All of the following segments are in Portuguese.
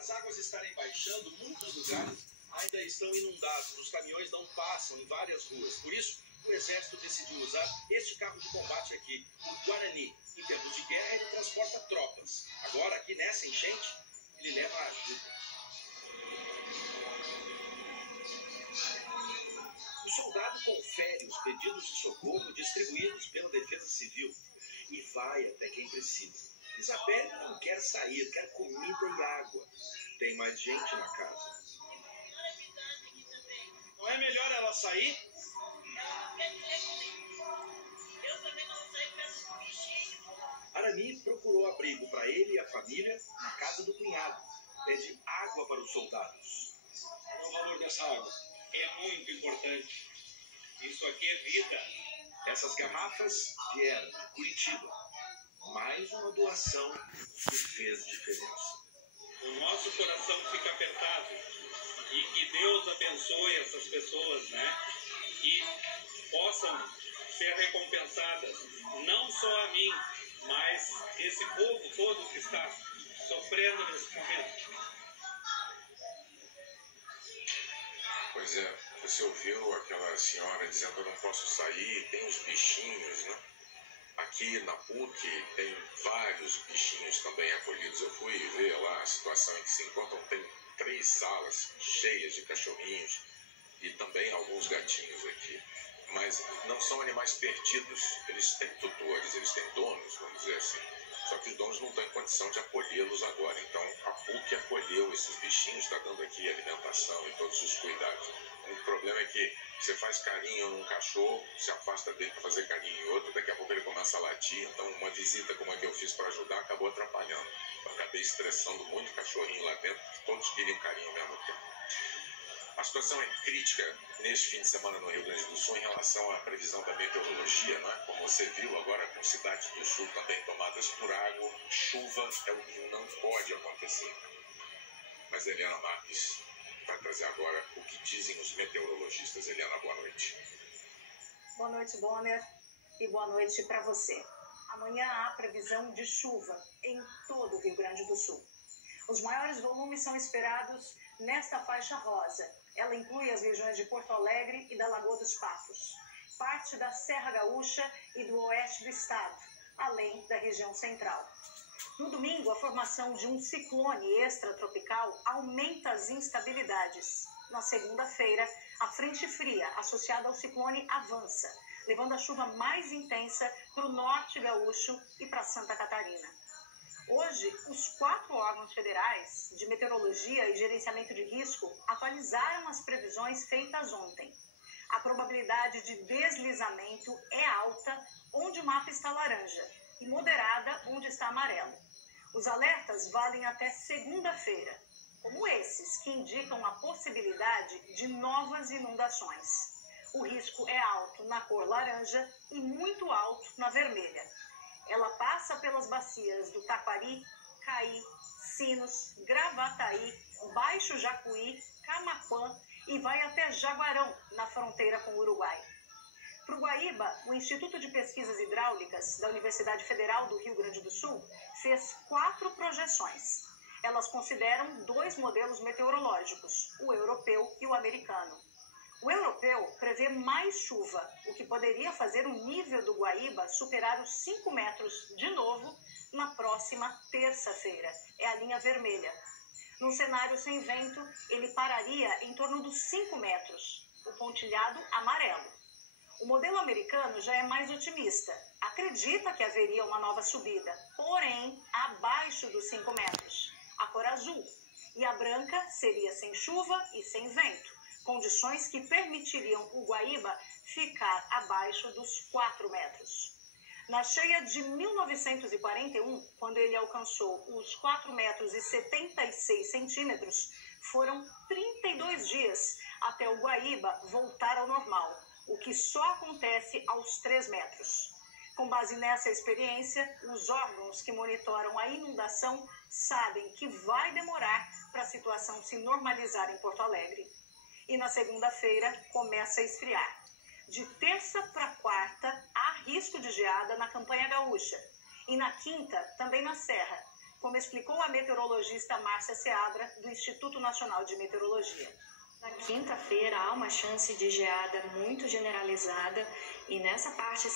As águas estarem baixando, muitos lugares ainda estão inundados. Os caminhões não passam em várias ruas. Por isso, o Exército decidiu usar este carro de combate aqui, o Guarani. Em tempos de guerra, ele transporta tropas. Agora, aqui nessa enchente, ele leva ajuda. O soldado confere os pedidos de socorro distribuídos pela Defesa Civil e vai até quem precisa. Isabelle não quer sair, quer comida e água. Tem mais gente na casa. Não é melhor ela sair? Eu também não saio pelos bichinhos. Arani procurou abrigo para ele e a família na casa do cunhado. Pede água para os soldados. Qual é o valor dessa água? É muito importante. Isso aqui é vida. Essas garrafas vieram de Curitiba. Mais uma doação que fez diferença. O nosso coração fica apertado. E que Deus abençoe essas pessoas, né? Que possam ser recompensadas. Não só a mim, mas esse povo todo que está sofrendo nesse momento. Pois é, você ouviu aquela senhora dizendo eu não posso sair, tem os bichinhos, né? Aqui na PUC tem vários bichinhos também acolhidos. Eu fui ver lá a situação em que se encontram, tem 3 salas cheias de cachorrinhos e também alguns gatinhos aqui. Mas não são animais perdidos, eles têm tutores, eles têm donos, vamos dizer assim. Só que os donos não estão em condição de acolhê-los agora. Então a PUC acolheu esses bichinhos, está dando aqui alimentação e todos os cuidados. O problema é que você faz carinho num cachorro, se afasta dele para fazer carinho em outro, daqui a pouco ele começa a latir. Então uma visita como a que eu fiz para ajudar acabou atrapalhando. Eu acabei estressando muito o cachorrinho lá dentro, porque todos queriam carinho ao mesmo tempo. A situação é crítica neste fim de semana no Rio Grande do Sul em relação à previsão da meteorologia, né? Como você viu agora com cidades do sul também tomadas por água, chuva é o que não pode acontecer. Mas Eliana Marques vai trazer agora o que dizem os meteorologistas. Eliana, boa noite. Boa noite, Bonner, e boa noite para você. Amanhã há previsão de chuva em todo o Rio Grande do Sul. Os maiores volumes são esperados nesta faixa rosa. Ela inclui as regiões de Porto Alegre e da Lagoa dos Patos, parte da Serra Gaúcha e do oeste do estado, além da região central. No domingo, a formação de um ciclone extratropical aumenta as instabilidades. Na segunda-feira, a frente fria associada ao ciclone avança, levando a chuva mais intensa para o norte gaúcho e para Santa Catarina. Hoje, os 4 órgãos federais de meteorologia e gerenciamento de risco atualizaram as previsões feitas ontem. A probabilidade de deslizamento é alta onde o mapa está laranja e moderada onde está amarelo. Os alertas valem até segunda-feira, como esses que indicam a possibilidade de novas inundações. O risco é alto na cor laranja e muito alto na vermelha. Ela passa pelas bacias do Taquari, Caí, Sinos, Gravataí, Baixo Jacuí, Camaquã e vai até Jaguarão, na fronteira com o Uruguai. Para o Guaíba, o Instituto de Pesquisas Hidráulicas da Universidade Federal do Rio Grande do Sul fez 4 projeções. Elas consideram 2 modelos meteorológicos, o europeu e o americano. O europeu prevê mais chuva, o que poderia fazer o nível do Guaíba superar os 5 metros de novo na próxima terça-feira. É a linha vermelha. Num cenário sem vento, ele pararia em torno dos 5 metros, o pontilhado amarelo. O modelo americano já é mais otimista. Acredita que haveria uma nova subida, porém abaixo dos 5 metros. A cor azul. E a branca seria sem chuva e sem vento. Condições que permitiriam o Guaíba ficar abaixo dos 4 metros. Na cheia de 1941, quando ele alcançou os 4 metros e 76 centímetros, foram 32 dias até o Guaíba voltar ao normal, o que só acontece aos 3 metros. Com base nessa experiência, os órgãos que monitoram a inundação sabem que vai demorar para a situação se normalizar em Porto Alegre. E na segunda-feira começa a esfriar. De terça para quarta, há risco de geada na campanha gaúcha. E na quinta, também na Serra. como explicou a meteorologista Márcia Seabra, do Instituto Nacional de Meteorologia. Na quinta-feira há uma chance de geada muito generalizada e nessa parte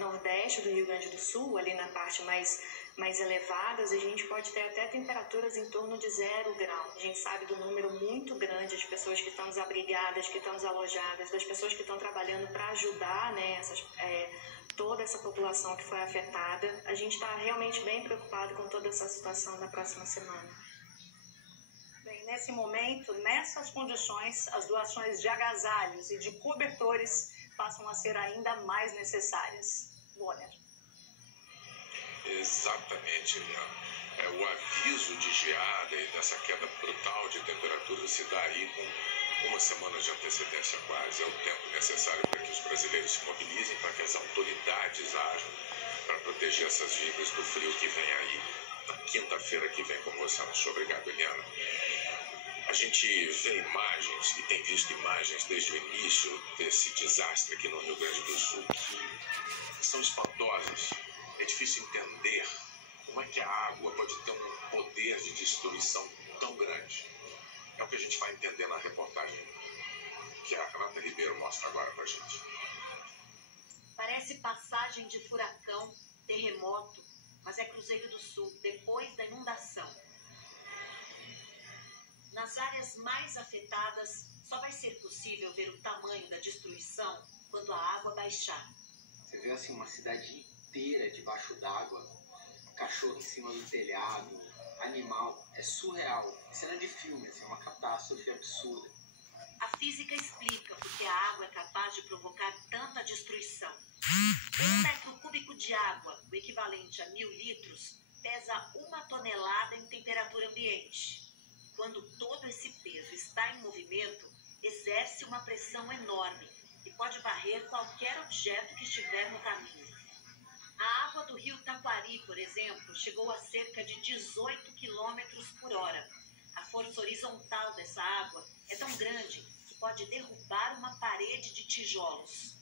nordeste do Rio Grande do Sul, ali na parte mais elevadas, a gente pode ter até temperaturas em torno de 0 grau. A gente sabe do número muito grande de pessoas que estão desabrigadas, que estão desalojadas, das pessoas que estão trabalhando para ajudar, né, toda essa população que foi afetada. A gente está realmente bem preocupado com toda essa situação da próxima semana. Bem, nesse momento, nessas condições, as doações de agasalhos e de cobertores passam a ser ainda mais necessárias. Bonner. Exatamente, Eliana. O aviso de geada e dessa queda brutal de temperatura se dá aí com uma semana de antecedência quase. É o tempo necessário para que os brasileiros se mobilizem, para que as autoridades ajam para proteger essas vidas do frio que vem aí na quinta-feira que vem, como você anunciou. Obrigado, Eliana. A gente vê imagens e tem visto imagens desde o início desse desastre aqui no Rio Grande do Sul que são espantosas. É difícil entender como é que a água pode ter um poder de destruição tão grande. É o que a gente vai entender na reportagem que a Renata Ribeiro mostra agora pra gente. Parece passagem de furacão, terremoto, mas é Cruzeiro do Sul, depois da inundação. Nas áreas mais afetadas, só vai ser possível ver o tamanho da destruição quando a água baixar. Você vê assim uma cidade inteira debaixo d'água, cachorro em cima do telhado, animal, é surreal. Cena de filme, assim, é uma catástrofe absurda. A física explica porque a água é capaz de provocar tanta destruição. 1 metro cúbico de água, o equivalente a 1000 litros, pesa 1 tonelada em temperatura ambiente. Quando todo esse peso está em movimento, exerce uma pressão enorme e pode varrer qualquer objeto que estiver no caminho. A água do rio Taquari, por exemplo, chegou a cerca de 18 km por hora. A força horizontal dessa água é tão grande que pode derrubar uma parede de tijolos.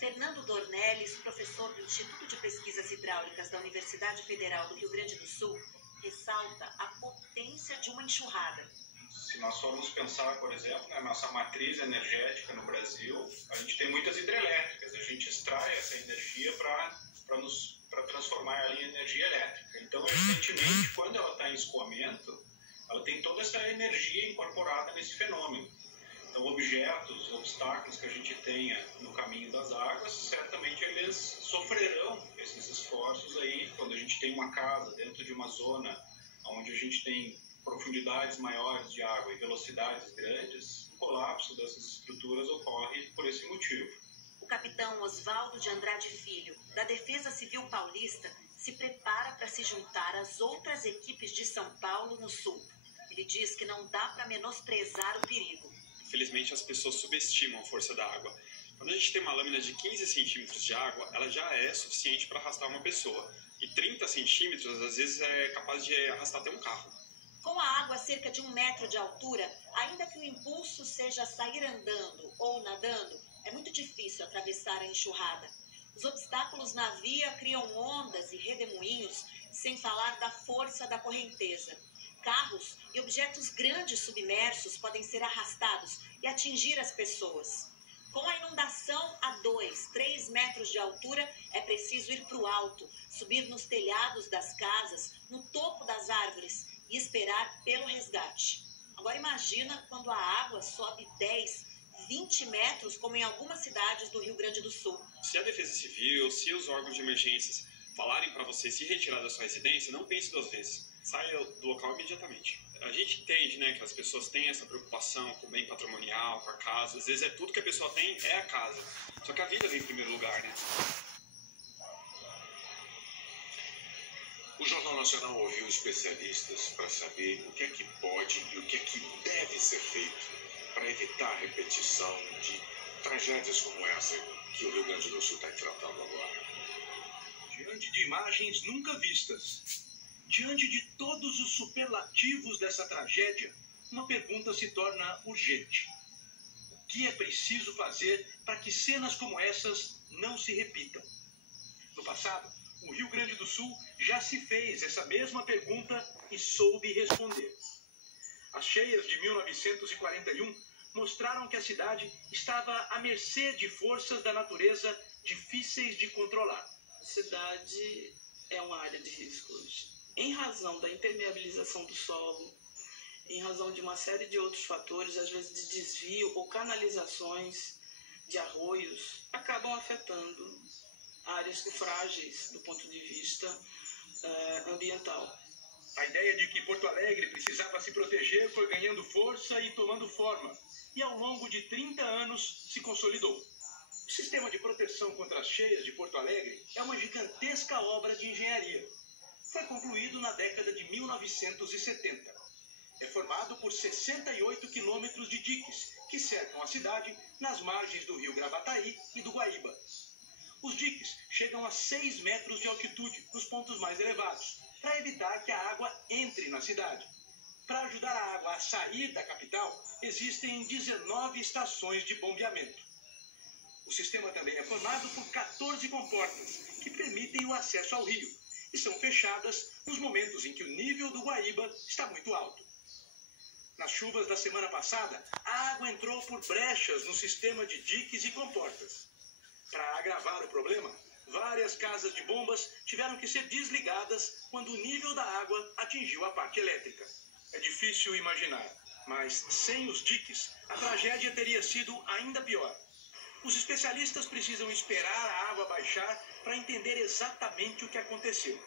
Fernando Dornelles, professor do Instituto de Pesquisas Hidráulicas da Universidade Federal do Rio Grande do Sul, ressalta a potência de uma enxurrada. Se nós formos pensar, por exemplo, na nossa matriz energética no Brasil, a gente tem muitas hidrelétricas. A gente extrai essa energia para transformar ela em energia elétrica. Então, evidentemente, quando ela está em escoamento, ela tem toda essa energia incorporada nesse fenômeno. Então, objetos, obstáculos que a gente tenha no caminho das águas, certamente eles sofrerão esses esforços aí. Quando a gente tem uma casa dentro de uma zona onde a gente tem profundidades maiores de água e velocidades grandes, o colapso dessas estruturas ocorre por esse motivo. O capitão Oswaldo de Andrade Filho, da Defesa Civil Paulista, se prepara para se juntar às outras equipes de São Paulo no Sul. Ele diz que não dá para menosprezar o perigo. Infelizmente, as pessoas subestimam a força da água. Quando a gente tem uma lâmina de 15 centímetros de água, ela já é suficiente para arrastar uma pessoa. E 30 centímetros, às vezes, é capaz de arrastar até um carro. Com a água a cerca de 1 metro de altura, ainda que o impulso seja sair andando ou nadando, é muito difícil atravessar a enxurrada. Os obstáculos na via criam ondas e redemoinhos, sem falar da força da correnteza. Carros e objetos grandes submersos podem ser arrastados e atingir as pessoas. Com a inundação a 2, 3 metros de altura, é preciso ir para o alto, subir nos telhados das casas, no topo das árvores e esperar pelo resgate. Agora imagina quando a água sobe 10, 20 metros, como em algumas cidades do Rio Grande do Sul. Se a Defesa Civil, se os órgãos de emergências falarem para você se retirar da sua residência, não pense 2 vezes. Saia do local imediatamente. A gente entende, né, que as pessoas têm essa preocupação com o bem patrimonial, com a casa. Às vezes é tudo que a pessoa tem, é a casa. Só que a vida vem em primeiro lugar, né? O Jornal Nacional ouviu especialistas para saber o que é que pode e o que é que deve ser feito para evitar a repetição de tragédias como essa que o Rio Grande do Sul está enfrentando agora. Diante de imagens nunca vistas, diante de todos os superlativos dessa tragédia, uma pergunta se torna urgente. O que é preciso fazer para que cenas como essas não se repitam? No passado, o Rio Grande do Sul já se fez essa mesma pergunta e soube responder. As cheias de 1941 mostraram que a cidade estava à mercê de forças da natureza difíceis de controlar. A cidade é uma área de riscos. Em razão da impermeabilização do solo, em razão de uma série de outros fatores, às vezes de desvio ou canalizações de arroios, acabam afetando áreas frágeis do ponto de vista ambiental. A ideia de que Porto Alegre precisava se proteger foi ganhando força e tomando forma, e ao longo de 30 anos se consolidou. O sistema de proteção contra as cheias de Porto Alegre é uma gigantesca obra de engenharia. Foi concluído na década de 1970. É formado por 68 quilômetros de diques que cercam a cidade nas margens do rio Gravataí e do Guaíba. Os diques chegam a 6 metros de altitude nos pontos mais elevados, para evitar que a água entre na cidade. Para ajudar a água a sair da capital, existem 19 estações de bombeamento. O sistema também é formado por 14 comportas, que permitem o acesso ao rio, e são fechadas nos momentos em que o nível do Guaíba está muito alto. Nas chuvas da semana passada, a água entrou por brechas no sistema de diques e comportas. Para agravar o problema, várias casas de bombas tiveram que ser desligadas quando o nível da água atingiu a parte elétrica. É difícil imaginar, mas sem os diques, a tragédia teria sido ainda pior. Os especialistas precisam esperar a água baixar para entender exatamente o que aconteceu.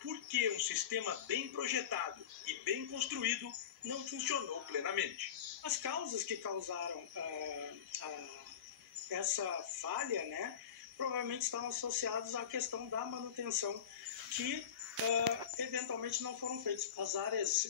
Por que um sistema bem projetado e bem construído não funcionou plenamente? As causas que causaram essa falha, né, provavelmente estão associadas à questão da manutenção que eventualmente não foram feitas. As áreas